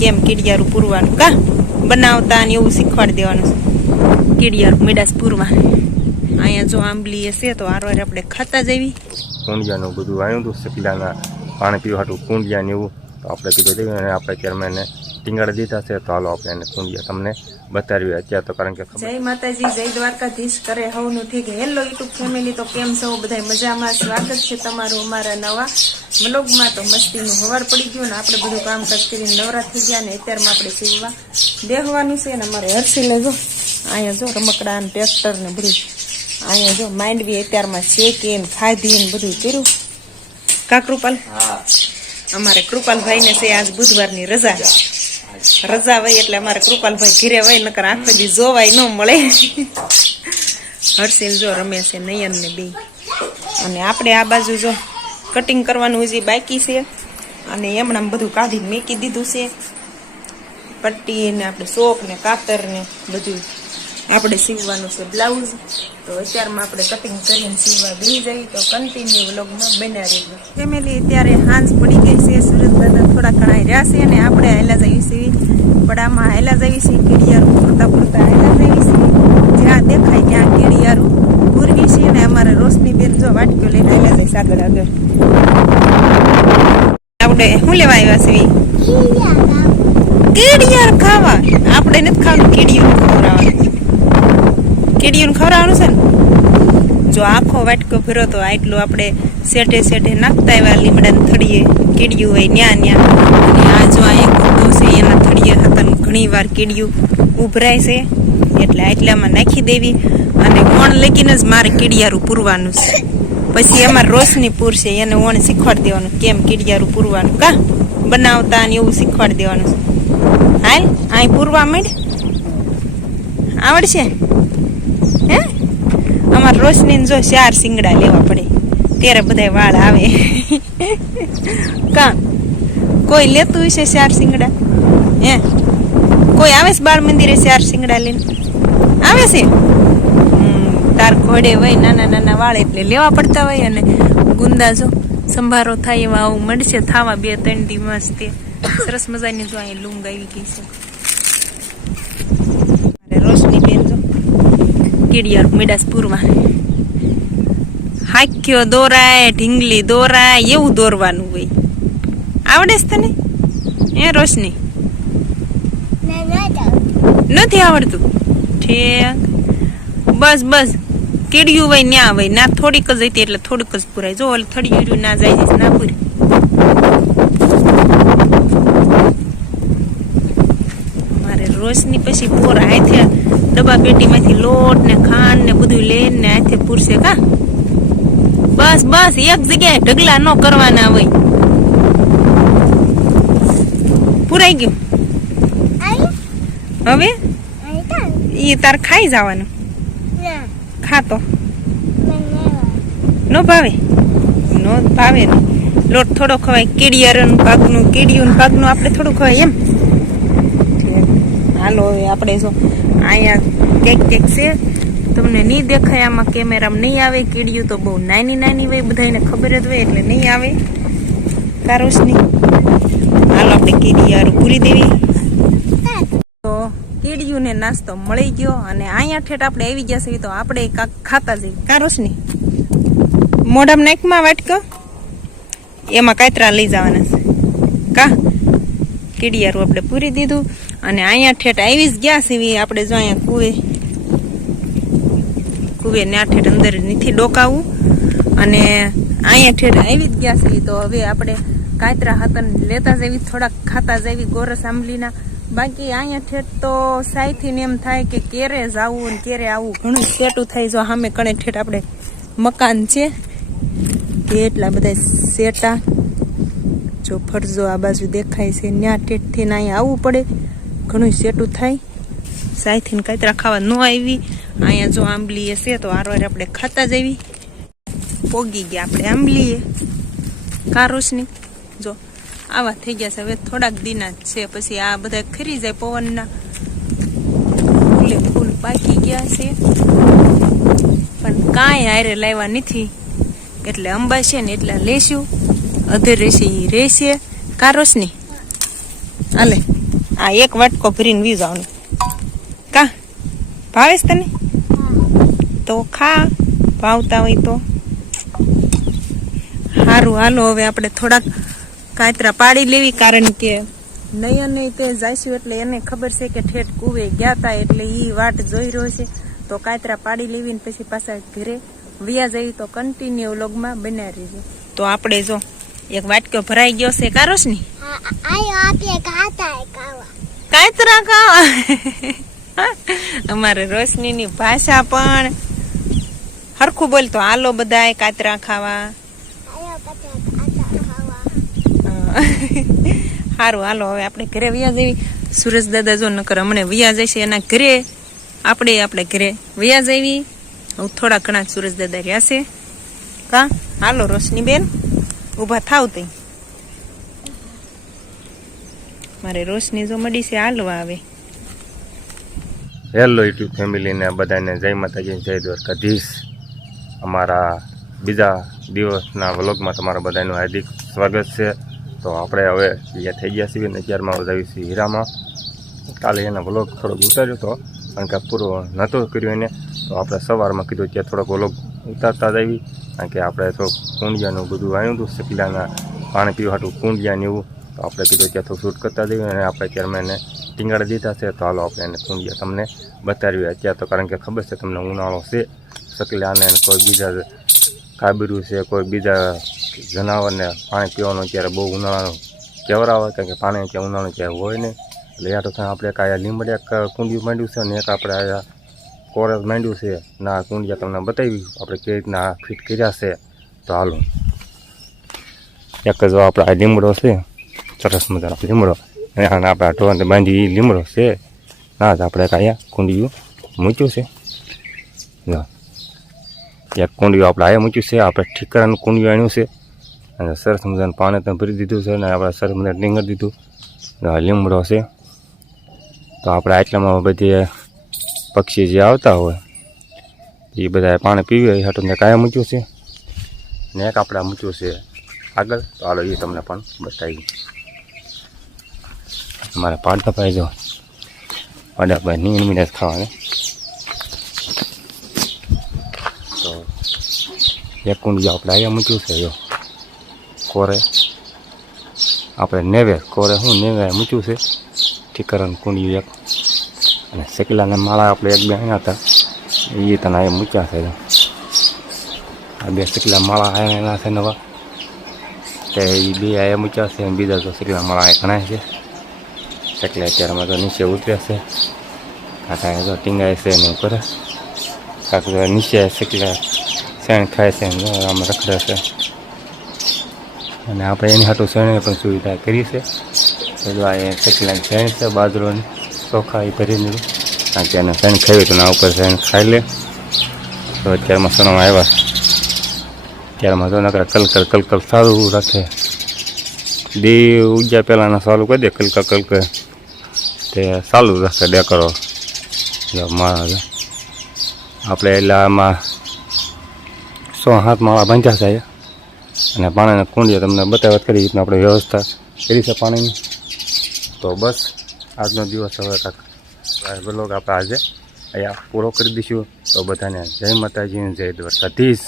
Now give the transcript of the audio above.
કેમ કીડિયારું પૂરવાનું કા બનાવતા ને એવું શીખવાડી દેવાનું છે કીડિયારું મીડાસ પૂરવા. અહીંયા જો આંબલી હશે તો આરવાર આપણે ખાતા જવી. કુંડિયાનું બધું આવ્યું હતું સકલાના પાણી પીવા હાટું કુંડિયા ને એવું તો આપણે કીધું દેવું અને આપણે અત્યારે એને ટીંગાડી દીધા છે તો હાલો આપણે એને કુંડિયા તમને બતાવીએ અત્યારે તો કારણ કે જય માતાજી જય દ્વારકાધીશ કરે હવનું ઠીક. હેલો યુટ્યુબ ફેમિલી, તો કેમ છો બધા મજામાં? સ્વાગત છે તમારું અમારા નવા વ્લોગમાં. તો મસ્તીનું હવાર પડી ગયું ને આપણે બધું કામકાજ કરીને નવરા થઈ ગયા ને અત્યારમાં આપણે સીવવા બેહવાનું છે. ને અમારે હર્ષિલે જો અહીંયા જો રમકડા ને ટ્રેક્ટર ને બધું અહીંયા જો માંડવી અત્યારમાં શેકી ને ખાધી ને બધું કર્યું. કા કૃપાલ? અમારે કૃપાલભાઈને છે આજ બુધવારની રજા હોય એટલે અમારે કૃપાલભાઈ ઘીરે હોય, નકર આખો દી જોવાય ન મળે. હર્ષિલ જો રમે છે નયન ને બે. અને આપણે આ બાજુ જો કટિંગ કરવાનું હજી બાકી છે અને એમણામ બધું કાઢીને મેકી દીધું છે. પટ્ટી ને આપણે શોક ને કાતર ને બધું આપણે સીવવાનું છે બ્લાઉઝ. તો અત્યારમાં આપણે કટિંગ કરીને સીવવા બેસી જઈએ. તો કન્ટિન્યુ વ્લોગમાં બન્યા રહેજો ફેમિલી. અત્યારે સાંજ પડી ગઈ છે, સુરત દાદા થોડા ઘણા રહ્યા છે અને આપણે હાયલા જઈએ છીએ પડામાં, હાયલા જઈએ છીએ કીડિયારું પૂરતા પૂરતા હાયલા જઈએ છીએ. જ્યાં દેખાય ત્યાં કીડિયારું પૂરવી છે. ને અમારે રોશની બેન જો વાટક્યો લઈને હાયલા જઈશ આગળ આગળ. આપણે શું લેવા આવ્યા છીએ? કીડિયાર ખાવા. આપણે નથી ખાવાનું, કીડિયું ખવડાવવાનું. કીડિયું ખવડાવવાનું છે ને. જો આખો વાટકો ફેરો તો આટલું આપણે સેટે સેટે નાખતા આવ્યા લીમડાને થડીએ. કીડિયું હોય ન્યા ન્યા. અને આ જો આ એક ગુદ્દો છે એના થડીએ હતા ઘણી વાર કીડિયું ઉભરાય છે એટલે આટલામાં નાખી દેવી. અને ઓણ લગીને જ મારે કીડિયારું પૂરવાનું છે. પછી અમારે રોશની પૂરશે, એને ઓણ શીખવાડી દેવાનું કેમ કીડિયારું પૂરવાનું કા બનાવતા ને એવું શીખવાડી દેવાનું છે. હાલ અહીં પૂરવા માંડ, આવડશે હે? અમારે રોશની જો 4 શિંગડા લેવા પડે ત્યારે બધા વાળ આવે. કા કોઈ લેતું હશે 4 શિંગડા? હે કોઈ આવે છે બાળ મંદિરે 4 શિંગડા લઈને આવે છે? તાર ઘોડે હોય નાના નાના વાળ એટલે લેવા પડતા હોય. અને ગુંદા જો સંભારો થાય એવા આવું મળશે થાવા 2-3 દિવસ. તે સરસ મજાની જો અહીં લૂંગ આવી ગઈ છે. રોશની બેન જો કીડિયાર મીડાસ પૂરવા હાક્યો દોરાય ઢીંગલી દોરાય એવું દોરવાનું હોય. આવડે છે તને એ રોશની? નથી આવડતું? ઠીક બસ બસ. કીડિયું હોય ન્યા હોય ના, થોડીક જ હતી એટલે થોડીક જ પૂરાય. જો ઓલે થડિયું ના જાય છે ના પૂરી. મારે રોશની પછી પોર હાથે ડબ્બા પેટીમાંથી લોટ ને ખાંડ ને બધું લઈને ને હાથે પૂરશે કા. બસ બસ એક જગ્યાએ ઢગલા ન કરવાના હોય. પૂરાઈ ગયું હવે? એ તાર ખાઈ જવાનું. ખાતો નો ભાવે? નો ભાવે ને લોટ થોડો ખવાય. કીડિયારું પાકનું કીડિયું પાકનું આપણે થોડું ખવાય એમ. હાલો હવે આપણે જો અહીંયા કેક કેક છે, તમને નહીં દેખાય આમાં કેમેરામાં નહીં આવે. કીડિયું તો બહુ નાની નાની હોય, બધાને ખબર જ હોય એટલે નહીં આવે. કારોશની હાલો આપણે કીડિયારું પૂરી દેવી. તો કીડિયું ને નાસ્તો મળી ગયો અને અહીંયા ઠેઠ આપણે આવી ગયા છે તો આપણે કાંક ખાતા જઈએ. કારોશની મોઢામાં નાખમાં વાટકો એમાં કાતરા લઈ જવાના છે કા. કીડિયારું આપણે પૂરી દીધું અને અહીંયા ઠેઠ આવી જ ગયા છે આપણે. જો અહીંયા કુવે ને આ ઠેઠ અંદર નથી ડોકાવું અને અહીંયા ઠેઠ આવી જ ગયા છે. તો હવે આપણે કાતરા હતા લેતા જવી, થોડાક ખાતા જવી ગોરસ આંબલીના. બાકી અહીંયા ઠેઠ તો સાયથી ને એમ થાય કે ક્યારે જવું ને ક્યારે આવું ઘણું સેટું થાય. જો સામે કણે ઠેઠ આપણે મકાન છે એટલા બધા સેટા જો ફરજો આ બાજુ દેખાય છે ત્યાં ઠેઠથી અહીંયા આવવું પડે, ઘણું સેટું થાય. સાયથી કાતરા ખાવા ન આવી. અહીંયા જો આંબલી છે તો આરવાર આપણે ખાતા જવી. પોગી ગયા આપણે આંબલીએ. કારોશની જો આવા થઈ ગયા છે. હવે થોડાક દિના જ છે પછી આ બધા ખરી જાય પવનના. ફૂલે ફૂલ પાકી ગયા છે પણ કાંઈ હારે લાવ્યા નથી એટલે અંબા છે ને એટલા લેશું. અધર રહેશે એ રહેશે. કારોશની હાલે આ એક વાટકો ભરીને વી જવાનું કા ભાવેશ તને તો ખા ભાવતા હોય તો સારું. હાલો હવે આપણે થોડાક કાતરા પાડી લેવી, કારણ કે નયન તે જાઈશું એટલે એને ખબર છે કે ઠેઠ કુવે ગયા તા, એટલે ઈ વાટ જોઈ રહ્યો છે. તો કાતરા પાડી લેવી ને પછી પાછા ઘરે વ્યા જઈ. તો કન્ટિન્યુ વ્લોગમાં બન્યા રહેજો. તો આપણે જો એક વાટકો ભરાઈ ગયો છે કારોશની કાતરા ખાવા. અમારે રોશનીની ભાષા પણ હરખું બોલતો. હાલો બધાય કાતરા ખાવા. સારું હાલો હવે આપણે ઘરે વ્યા જવી. સુરેશ દાદા જો નકર હમણાં વ્યા જશે એના ઘરે, આપણે ઘરે વ્યા જવી. હું થોડા ઘણા સુરેશ દાદા રહ્યા છે કા. હાલો રોશની બેન ઊભા થાવ તઈ. મારે રોશની જો મળી છે હાલવા આવે. હેલો યુટ્યુબ ફેમિલીને બધાને જય માતાજી, જય દ્વારકાધીશ. અમારા બીજા દિવસના વ્લોગમાં તમારા બધાનું હાર્દિક સ્વાગત છે. તો આપણે હવે અહીંયા થઈ ગયા છીએ ને અત્યારમાં વધાવી છીએ હીરામાં. કાલે એના વ્લોગ થોડોક ઉતાર્યો હતો, કારણ કે પૂરો નહોતો કર્યો એને. તો આપણે સવારમાં કીધું ત્યાં થોડોક વ્લોગ ઉતારતા જ આવી, કારણ કે આપણે તો કુંડિયાનું બધું આવ્યું હતું, સકીલાના પાણી પીવા હાટું કુંડિયા ને એવું. તો આપણે કીધું ત્યાં થોડું શૂટ કરતા જઈએ, અને આપણે અત્યારમાં એને ટીંગાડી દીધા છે. તો હાલો આપણે એને કુંડિયા તમને બતાવીએ અત્યારે. તો કારણ કે ખબર છે તમને ઉનાળો છે, સકીલાને કોઈ બીજા કાબીરું છે, કોઈ બીજા જનાવરને પાણી પીવાનું અત્યારે બહુ ઉનાળાનો કેવરાવે, કારણ કે પાણી ત્યાં ઉનાળું ક્યાંય હોય નહીં. એટલે યા તો ત્યાં આપણે કાંઈ લીંબડિયા કુંડિયું માંડ્યું છે, અને એક આપણે આ કોરસ માંડ્યું છે. ના કુંડિયા તમને બતાવી આપણે કેવી રીતના ફિટ કર્યા છે. તો હાલો એક જ આપણે આ લીમડો છે, સરસ મજાનો લીમડો, અને આપણે ઢોરને બાંધી એ લીમડો છે. ના જ આપણે કાંઈ કુંડિયું મૂક્યું છે. એક કુંડિયું આપણે અહીંયા મૂક્યું છે. આપણે ઠીકરાનું કુંડિયું આણ્યું છે, અને સરસ મજાનું પાણી તમે ભરી દીધું છે, અને આપણે સરસ મજાને ટીંગર દીધું. લીમડો છે. તો આપણે આટલામાં બધી પક્ષી જે આવતા હોય એ બધા પાણી પીવે એ હાટું કાંઈ મૂક્યું છે. ને એક આપણે મૂક્યું છે આગળ. તો હાલો એ તમને પણ બતાવી. મારે પાડતા ભાઈ જો પાડાભાઈ નીંદ ખાવાને. તો એક કુંડિયું આપણે અહીંયા મૂક્યું છે. જો કોરે આપણે નેવે કોરે શું નેવે મૂક્યું છે ઠીકરાનું કુંડિયું એક. અને સકીલાના માળા આપણે એક બે આવ્યા હતા, એ તને અહીંયા મૂક્યા છે. આ બે સકીલા માળા આવ્યા છે નવા, તે એ બે અહીંયા મૂક્યા છે. અને બીજા તો સકીલા માળા ઘણા છે. સકીલા અત્યારમાં તો નીચે ઉતર્યા છે. કાકા તો ટીંગાય છે ને કરે. કાકા નીચે સકીલા શેણ ખાય છે ને આમ રખડે છે. અને આપણે એની હાટું શેણે પણ સુવિધા કરી છે. પેલું આ સકીલાની શેણ છે, બાજરોની ચોખા એ ભરી દીધું, કારણ કે એને શેણ ખાવી તો ના ઉપર શેણ ખાઈ લે. તો અત્યારમાં સણમાં આવ્યા છે. ત્યારમાં તો નકરા કલકલ સારું રાખે. દી ઉજ્યા પહેલાંના ચાલુ કરી દે કલકલ તે ચાલુ રાખે ડેકરો માળા. આપણે એટલે આમાં 6-7 માળા બાંધ્યા છે. અને પાણીના કુંડિયા તમને બતાવત કરી રીતના આપણે વ્યવસ્થા કરી છે પાણીની. તો બસ આજનો દિવસ હવે કાંક બ્લોગ આપણે આજે અહીંયા પૂરો કરી દઈશું. તો બધાને જય માતાજી, જય દ્વારકાધીશ.